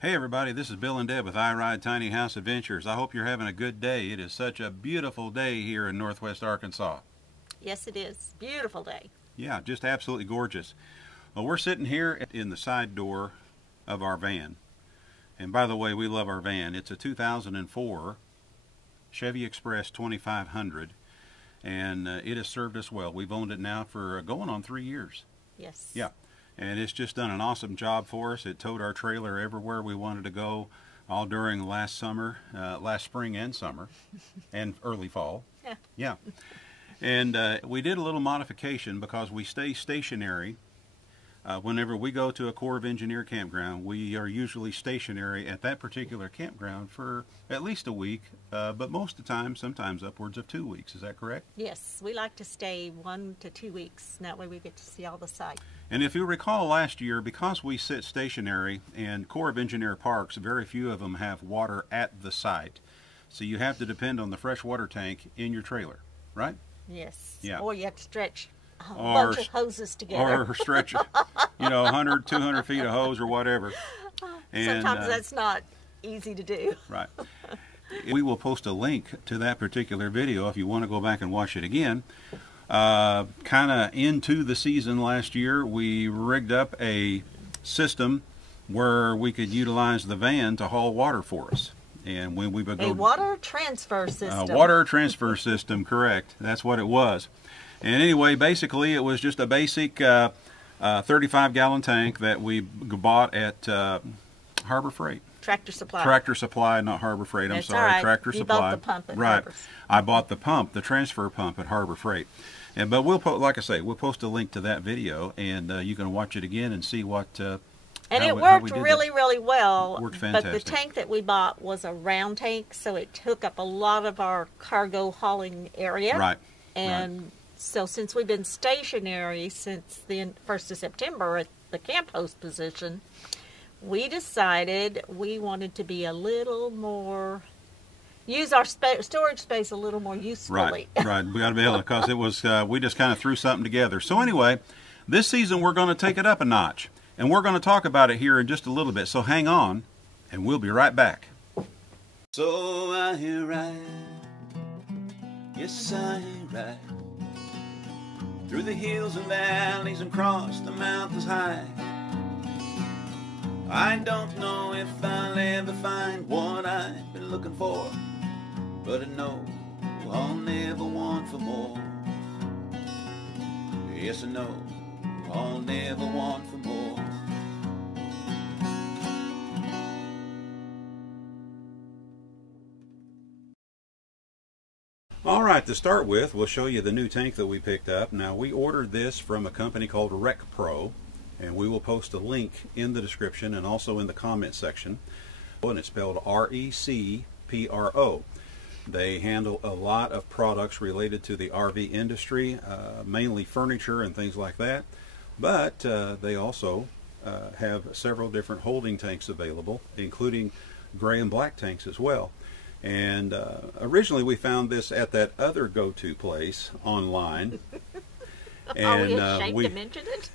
Hey everybody, this is Bill and Deb with I Ride Tiny House Adventures. I hope you're having a good day. It is such a beautiful day here in Northwest Arkansas. Yes, it is. Beautiful day. Yeah, just absolutely gorgeous. Well, we're sitting here in the side door of our van. And by the way, we love our van. It's a 2004 Chevy Express 2500, and it has served us well. We've owned it now for going on 3 years. Yes. Yeah. And it's just done an awesome job for us. It towed our trailer everywhere we wanted to go, all during last spring and summer, and early fall. Yeah. Yeah. And we did a little modification because we stay stationary. Whenever we go to a Corps of Engineer campground, we are usually stationary at that particular campground for at least a week, but most of the time, sometimes upwards of 2 weeks. Is that correct? Yes, we like to stay 1 to 2 weeks, and that way we get to see all the sights. And if you recall last year, because we sit stationary and Corps of Engineer parks, very few of them have water at the site. So you have to depend on the fresh water tank in your trailer, right? Yes. Yeah. Or you have to stretch a bunch of hoses together. Or stretch, 100, 200 feet of hose or whatever. And, sometimes that's not easy to do. Right. We will post a link to that particular video if you want to go back and watch it again. Kind of into the season last year, we rigged up a system where we could utilize the van to haul water for us. And when we would go, A water transfer system. Water transfer system, correct. That's what it was. And anyway, basically it was just a basic 35-gallon tank that we bought at Harbor Freight. Tractor Supply. Tractor Supply, not Harbor Freight. I'm That's sorry, all right. Tractor You Supply. bought the pump at right. Harbor's. I bought the pump, the transfer pump at Harbor Freight. And but like I say, we'll post a link to that video, and you can watch it again and see what. And how it we worked did really, that. really well. Worked But the fantastic. tank that we bought was a round tank, so it took up a lot of our cargo hauling area. Right. And so since we've been stationary since the 1st of September at the camp host position, we decided we wanted to be a little more, use our storage space a little more usefully. Right, right. We got to be able to, because it was, we just kind of threw something together. So anyway, this season we're going to take it up a notch, and we're going to talk about it here in just a little bit. So hang on, and we'll be right back. So I ride, yes I ride, through the hills and valleys and across the mountains high. I don't know if I'll ever find what I've been looking for, but I know I'll never want for more. Yes, I know I'll never want for more. All right, to start with, we'll show you the new tank that we picked up. Now, we ordered this from a company called RecPro, and we will post a link in the description and also in the comment section. And it's spelled RecPro. They handle a lot of products related to the RV industry, mainly furniture and things like that. But they also have several different holding tanks available, including gray and black tanks as well. And originally we found this at that other go-to place online. And Are we ashamed to mention it?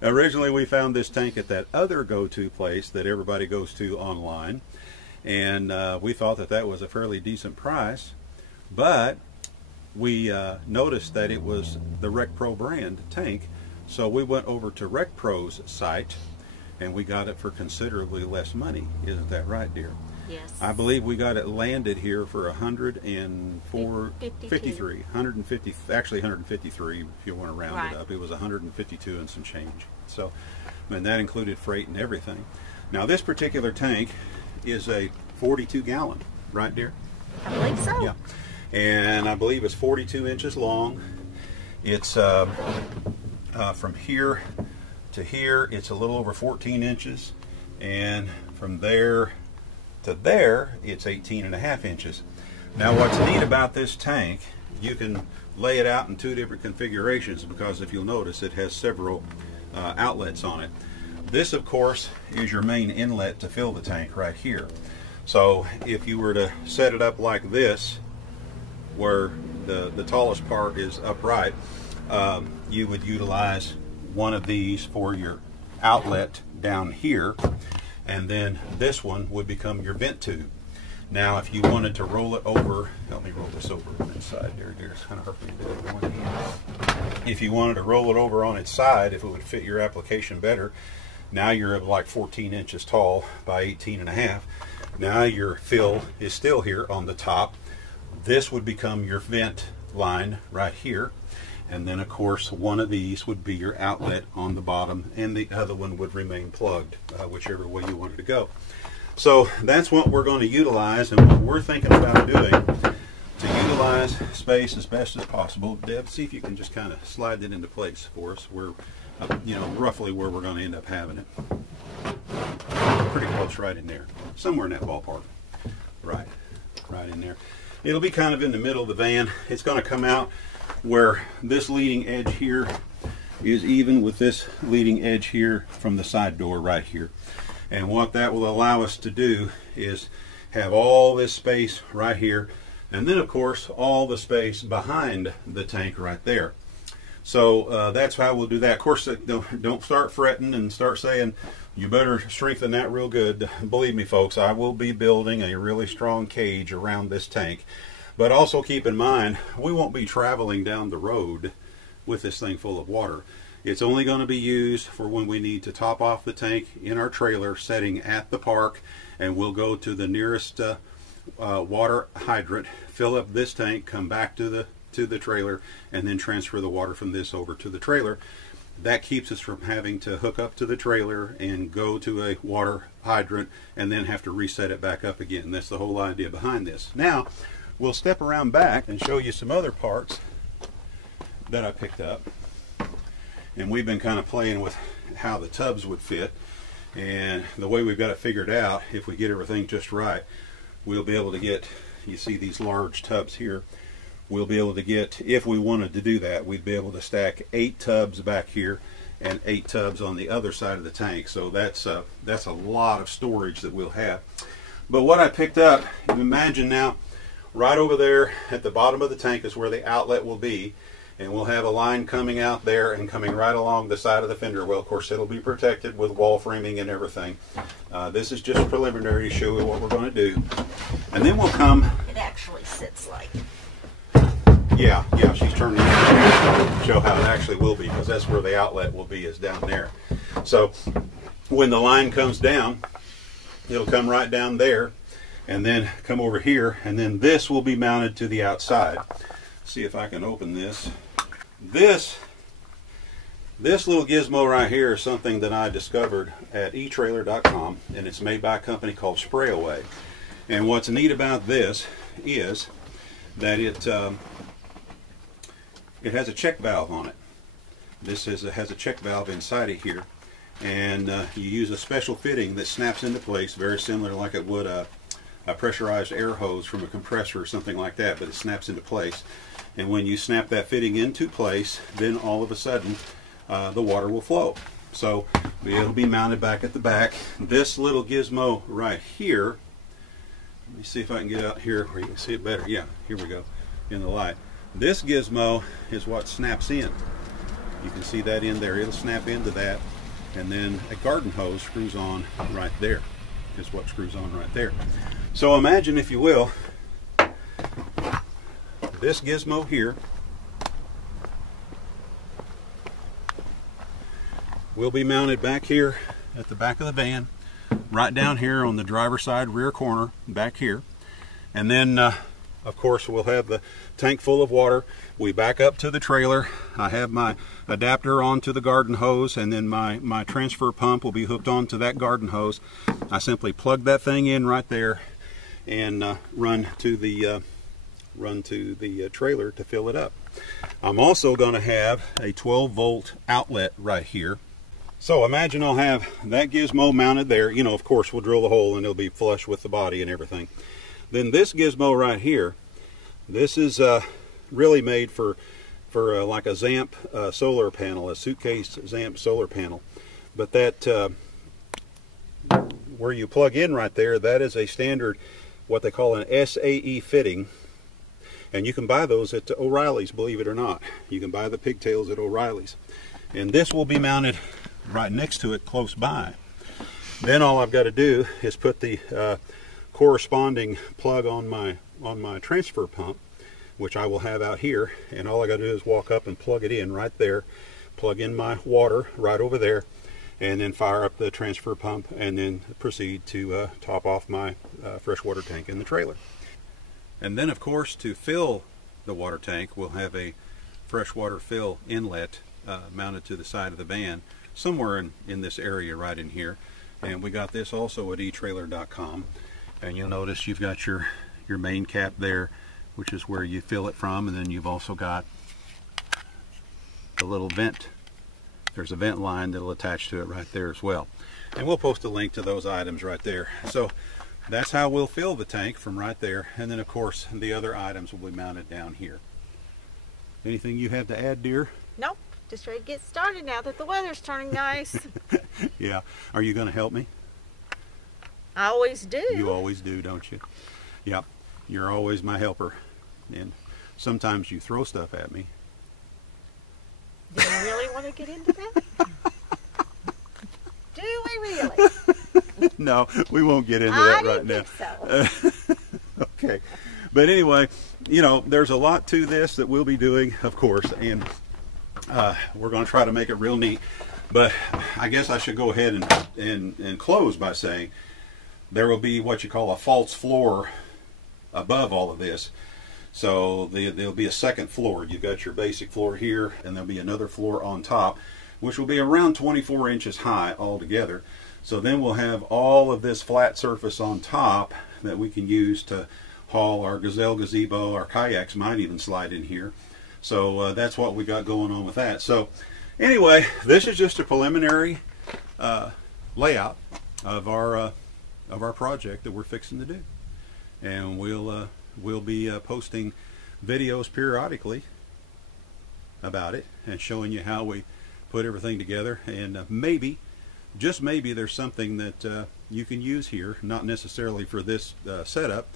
originally we found this tank at that other go-to place that everybody goes to online, and we thought that that was a fairly decent price, but we noticed that it was the RecPro brand tank, so we went over to RecPro's site and we got it for considerably less money. Isn't that right, dear? Yes. I believe we got it landed here for 153, 150, actually 153 if you want to round it up. It was 152 and some change. So, and that included freight and everything. Now this particular tank is a 42-gallon, right, dear? I believe so. Yeah. And I believe it's 42 inches long. It's from here to here, it's a little over 14 inches, and from there to there, it's 18.5 inches. Now what's neat about this tank, you can lay it out in 2 different configurations, because if you'll notice, it has several outlets on it. This, of course, is your main inlet to fill the tank right here. So if you were to set it up like this, where the tallest part is upright, you would utilize one of these for your outlet down here. and then this one would become your vent tube. Now, if you wanted to roll it over, help me roll this over on its side there, it's kind of hard for me to do it with one hand. If you wanted to roll it over on its side, if it would fit your application better, now you're like 14 inches tall by 18.5. Now your fill is still here on the top. This would become your vent line right here. And then, of course, one of these would be your outlet on the bottom, and the other one would remain plugged, whichever way you wanted to go. So that's what we're going to utilize, and what we're thinking about doing to utilize space as best as possible. Deb, see if you can just kind of slide it into place for us. We're, roughly where we're going to end up having it. Pretty close right in there, somewhere in that ballpark. Right in there. It'll be kind of in the middle of the van. It's going to come out where this leading edge here is even with this leading edge here from the side door right here. And what that will allow us to do is have all this space right here, and then of course all the space behind the tank right there. So that's how we'll do that. Of course, don't start fretting and start saying you better strengthen that real good. Believe me, folks, I will be building a really strong cage around this tank. But also keep in mind, we won't be traveling down the road with this thing full of water. It's only going to be used for when we need to top off the tank in our trailer setting at the park, and we'll go to the nearest water hydrant, fill up this tank, come back to the trailer, and then transfer the water from this over to the trailer. That keeps us from having to hook up to the trailer and go to a water hydrant and then have to reset it back up again. That's the whole idea behind this. Now, we'll step around back and show you some other parts that I picked up. And we've been kind of playing with how the tubs would fit, and the way we've got it figured out, if we get everything just right, we'll be able to get, you see these large tubs here, we'll be able to get, if we wanted to do that, we'd be able to stack 8 tubs back here and 8 tubs on the other side of the tank. So that's a lot of storage that we'll have. But what I picked up, imagine now, right over there at the bottom of the tank is where the outlet will be. And we'll have a line coming out there and coming right along the side of the fender well. Of course, it'll be protected with wall framing and everything. This is just preliminary to show you what we're going to do. And then we'll come... It actually sits like... Yeah, she's turning it to show how it actually will be, because that's where the outlet will be, is down there. So when the line comes down, it'll come right down there and then come over here, and then this will be mounted to the outside. See if I can open this. This little gizmo right here is something that I discovered at eTrailer.com, and it's made by a company called Sprayaway. And what's neat about this is that it has a check valve on it. This has a check valve inside it here, and you use a special fitting that snaps into place, very similar like it would a pressurized air hose from a compressor or something like that, but it snaps into place. And when you snap that fitting into place, then all of a sudden the water will flow. So it'll be mounted back at the back. This little gizmo right here, let me see if I can get out here where you can see it better. Yeah, here we go in the light. This gizmo is what snaps in. You can see that in there. It'll snap into that, and then a garden hose screws on right there. Is what screws on right there. So imagine, if you will, this gizmo here will be mounted back here at the back of the van, right down here on the driver's side rear corner back here. And then of course we'll have the tank full of water. We back up to the trailer. I have my adapter onto the garden hose, and then my transfer pump will be hooked onto that garden hose. I simply plug that thing in right there and run to the trailer to fill it up. I'm also going to have a 12-volt outlet right here. So imagine I'll have that gizmo mounted there. You know, of course, we'll drill the hole and it'll be flush with the body and everything. Then this gizmo right here, this is really made for like a ZAMP solar panel, a suitcase ZAMP solar panel. But that where you plug in right there, that is a standard, what they call an SAE fitting. And you can buy those at O'Reilly's, believe it or not. You can buy the pigtails at O'Reilly's. And this will be mounted right next to it, close by. Then all I've got to do is put the corresponding plug on my transfer pump, which I will have out here, and all I got to do is walk up and plug it in right there, plug in my water right over there, and then fire up the transfer pump, and then proceed to top off my freshwater tank in the trailer. And then, of course, to fill the water tank, we'll have a freshwater fill inlet mounted to the side of the van, somewhere in this area right in here. And we got this also at eTrailer.com. And you'll notice you've got your main cap there, which is where you fill it from, and then you've also got the little vent. There's a vent line that'll attach to it right there as well. And we'll post a link to those items right there. So that's how we'll fill the tank, from right there. And then, of course, the other items will be mounted down here. Anything you have to add, dear? Nope. Just ready to get started now that the weather's turning nice. Yeah. Are you going to help me? I always do. You always do, don't you? Yep. You're always my helper. And sometimes you throw stuff at me. Do you really want to get into that? Do we really? No, we won't get into that right now. I didn't think so. Okay. But anyway, you know, there's a lot to this that we'll be doing, of course, and we're going to try to make it real neat. But I guess I should go ahead and close by saying there will be what you call a false floor above all of this. So there'll be a second floor. You've got your basic floor here, and there'll be another floor on top, which will be around 24 inches high altogether. So then we'll have all of this flat surface on top that we can use to haul our Gazelle gazebo. Our kayaks might even slide in here. So that's what we got going on with that. So anyway, this is just a preliminary layout of our project that we're fixing to do, and we'll be posting videos periodically about it and showing you how we put everything together. And maybe, just maybe, there's something that you can use here, not necessarily for this setup,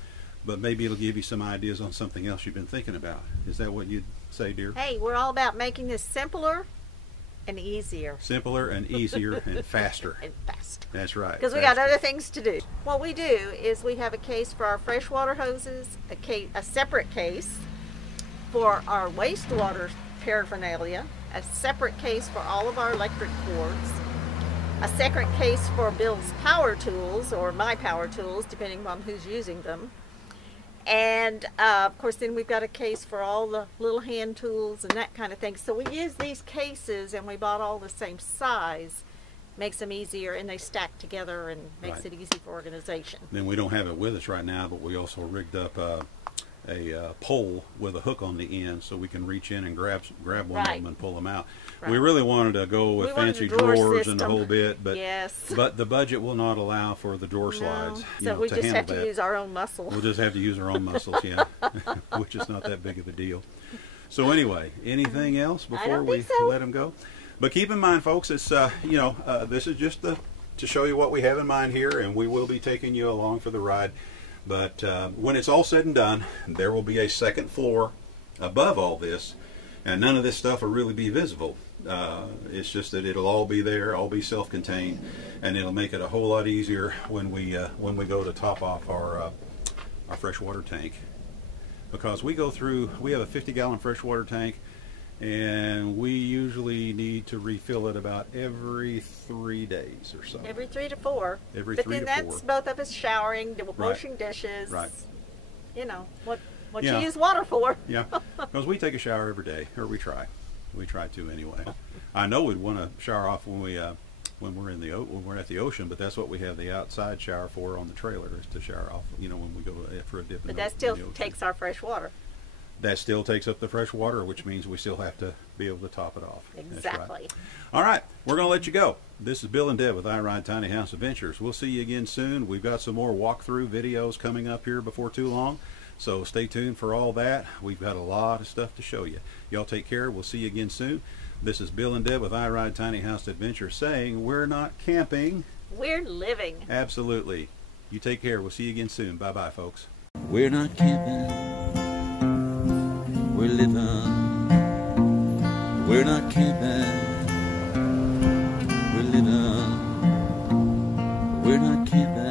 but maybe it'll give you some ideas on something else you've been thinking about. Is that what you'd say, dear? Hey, we're all about making this simpler and easier. Simpler and easier and faster. And faster. That's right. Because we got other things to do. What we do is we have a case for our freshwater hoses, a separate case for our wastewater paraphernalia, a separate case for all of our electric cords, a separate case for Bill's power tools, or my power tools, depending on who's using them. And of course, then we've got a case for all the little hand tools and that kind of thing. So we use these cases, and we bought all the same size. Makes them easier, and they stack together and makes it easy for organization. Then we don't have it with us right now, but we also rigged up a pole with a hook on the end, so we can reach in and grab one of them and pull them out. We really wanted to go with fancy drawers and the whole bit, but but the budget will not allow for the drawer slides. So we just have to use our own muscle. We'll just have to use our own muscles, yeah, which is not that big of a deal. So anyway, anything else before we let them go? But keep in mind, folks, it's this is just to show you what we have in mind here, and we will be taking you along for the ride. But when it's all said and done, there will be a second floor above all this, and none of this stuff will really be visible. It's just that it'll all be there, all be self-contained, and it'll make it a whole lot easier when we go to top off our freshwater tank. Because we have a 50-gallon freshwater tank, and we usually need to refill it about every 3 days or so. Every 3 to 4. Every 3 to 4. But then that's both of us showering, washing dishes. Right. You know, what you use water for. Yeah, because we take a shower every day, or we try. We try to anyway. I know we'd want to shower off when we're at the ocean, but that's what we have the outside shower for on the trailer, is to shower off. You know, when we go for a dip. But that still takes our fresh water. That still takes up the fresh water, which means we still have to be able to top it off. Exactly. Right. All right, we're going to let you go. This is Bill and Deb with I Ride Tiny House Adventures. We'll see you again soon. We've got some more walkthrough videos coming up here before too long, so stay tuned for all that. We've got a lot of stuff to show you. Y'all take care. We'll see you again soon. This is Bill and Deb with I Ride Tiny House Adventures saying we're not camping. We're living. Absolutely. You take care. We'll see you again soon. Bye-bye, folks. We're not camping. We're living. We're not camping. We're living. I can't